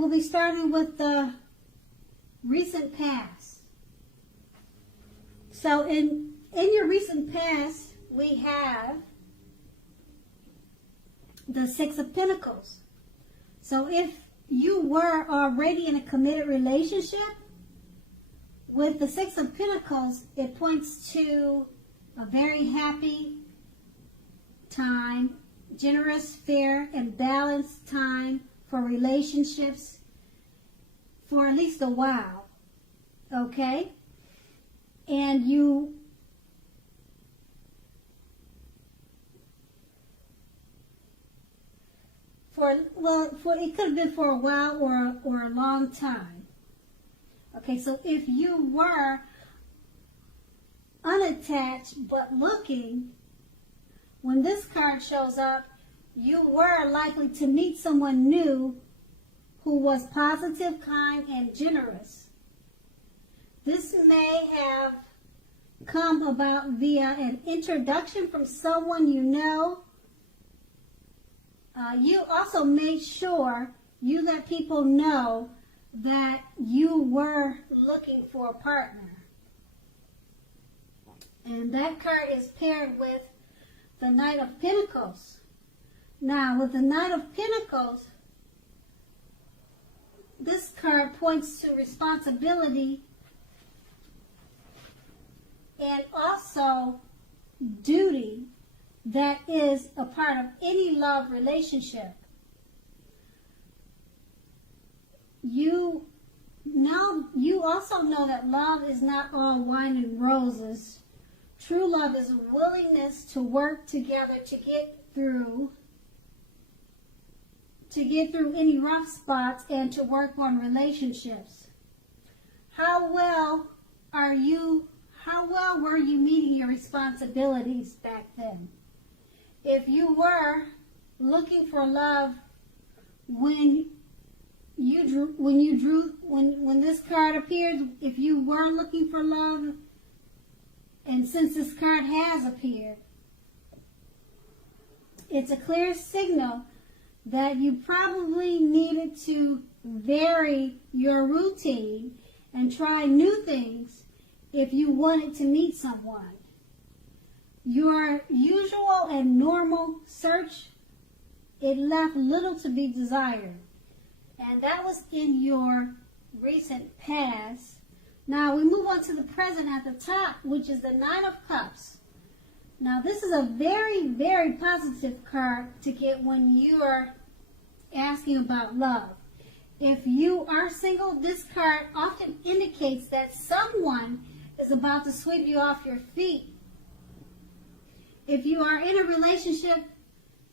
we'll be starting with the recent past. So in your recent past, we have the Six of Pentacles. So if you were already in a committed relationship, with the Six of Pentacles, it points to a very happy time, generous, fair, and balanced time for relationships for at least a while, okay? And it could have been for a while or a long time. Okay, so if you were unattached but looking, when this card shows up, you were likely to meet someone new who was positive, kind, and generous. This may have come about via an introduction from someone you know. You also made sure you let people know that you were looking for a partner. And that card is paired with the Knight of Pentacles. Now, with the Knight of Pentacles, this card points to responsibility and also duty that is a part of any love relationship. You also know that love is not all wine and roses. True love is a willingness to work together to get through any rough spots and to work on relationships. How well were you meeting your responsibilities back then? If you were looking for love when this card appeared, if you were looking for love, and since this card has appeared, it's a clear signal that you probably needed to vary your routine and try new things if you wanted to meet someone. Your usual and normal search, it left little to be desired. And that was in your recent past. Now we move on to the present at the top, which is the Nine of Cups. Now this is a very, very positive card to get when you are asking about love. If you are single, this card often indicates that someone is about to sweep you off your feet. If you are in a relationship,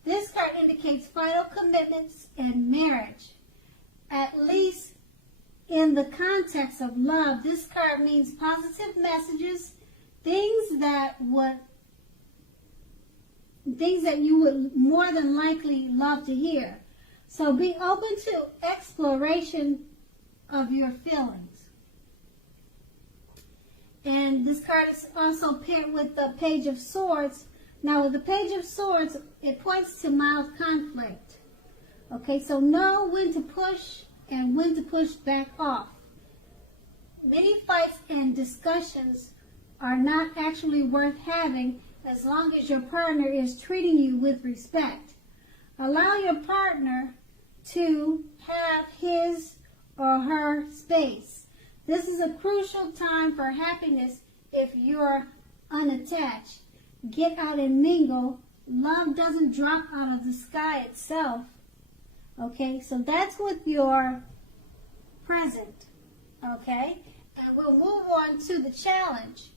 this card indicates final commitments and marriage. At least in the context of love, this card means positive messages, things that you would more than likely love to hear. So be open to exploration of your feelings. And this card is also paired with the Page of Swords. Now with the Page of Swords, it points to mild conflict. Okay, so know when to push and when to push back off. Many fights and discussions are not actually worth having as long as your partner is treating you with respect. Allow your partner to have his or her space. This is a crucial time for happiness if you're unattached. Get out and mingle. Love doesn't drop out of the sky itself. Okay, so that's with your present. Okay, and we'll move on to the challenge.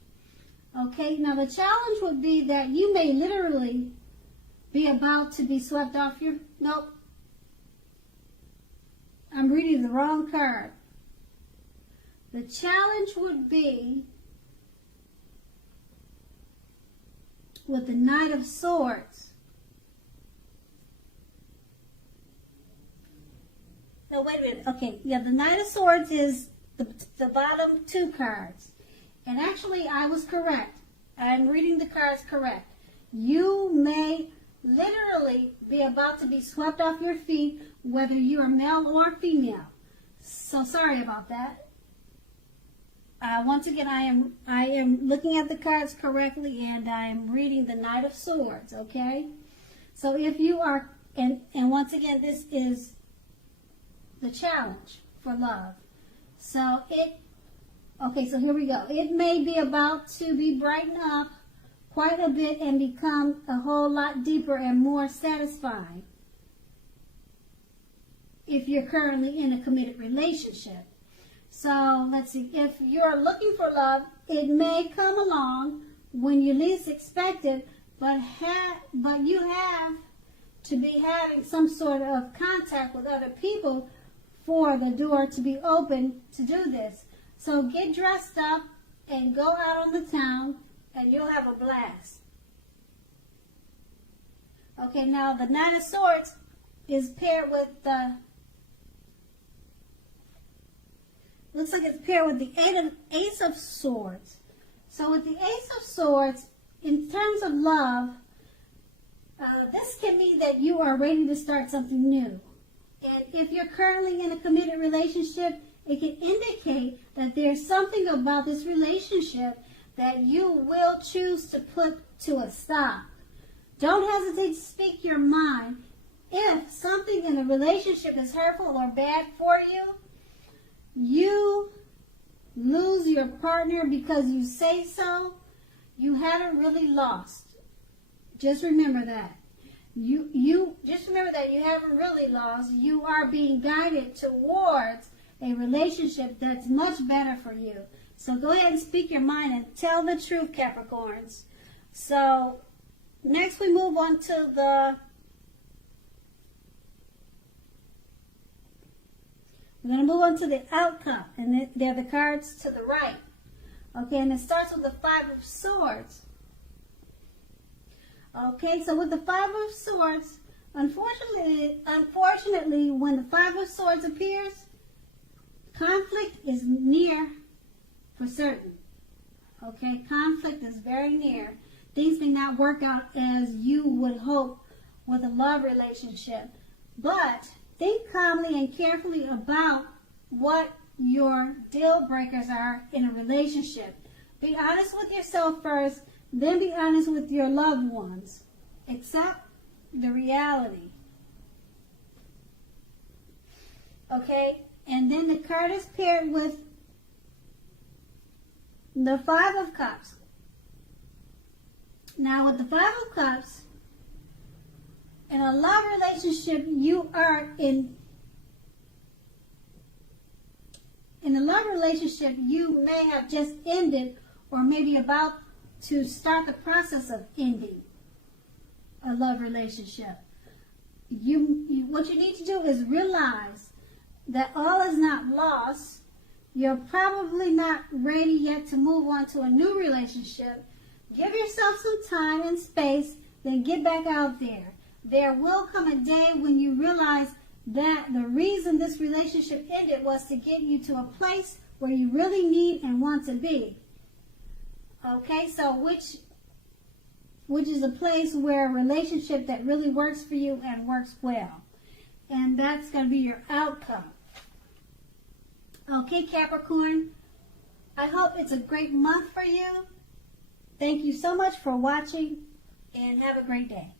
Okay, now the challenge would be that you may literally be about to be swept off your... Nope. I'm reading the wrong card. The challenge would be with the Knight of Swords. No, wait a minute. Okay, yeah, the Knight of Swords is the bottom two cards. And actually, I was correct. I'm reading the cards correct. You may literally be about to be swept off your feet, whether you are male or female. So sorry about that. Once again, I am looking at the cards correctly, and I am reading the Knight of Swords, okay? So if you are, and once again, this is the challenge for love. So okay, so here we go. It may be about to be brightened up quite a bit and become a whole lot deeper and more satisfying if you're currently in a committed relationship. So let's see, if you're looking for love, it may come along when you least expect it, but you have to be having some sort of contact with other people for the door to be open to do this. So get dressed up and go out on the town, and you'll have a blast. Okay, now the Knight of Swords is paired with the, looks like it's paired with the Ace of Swords. So with the Ace of Swords, in terms of love, this can mean that you are ready to start something new. And if you're currently in a committed relationship, it can indicate that there's something about this relationship that you will choose to put to a stop. Don't hesitate to speak your mind. If something in a relationship is hurtful or bad for you, you lose your partner because you say so, you haven't really lost. Just remember that. You just remember that you haven't really lost. You are being guided towards a relationship that's much better for you. So go ahead and speak your mind and tell the truth, Capricorns. So next we move on to we're going to move on to the outcome, and they're the cards to the right. Okay, and it starts with the Five of Swords. Okay, so with the Five of Swords, unfortunately, when the Five of Swords appears, conflict is near for certain. Okay, conflict is very near. Things may not work out as you would hope with a love relationship, but think calmly and carefully about what your deal breakers are in a relationship. Be honest with yourself first, then be honest with your loved ones. Accept the reality. Okay? And then the card is paired with the Five of Cups. Now with the Five of Cups, in a love relationship, you are in a love relationship, you may have just ended or maybe about to start the process of ending a love relationship. What you need to do is realize that all is not lost. You're probably not ready yet to move on to a new relationship. Give yourself some time and space, then get back out there. There will come a day when you realize that the reason this relationship ended was to get you to a place where you really need and want to be. Okay, so which is a place where a relationship that really works for you and works well. And that's going to be your outcome. Okay, Capricorn, I hope it's a great month for you. Thank you so much for watching, and have a great day.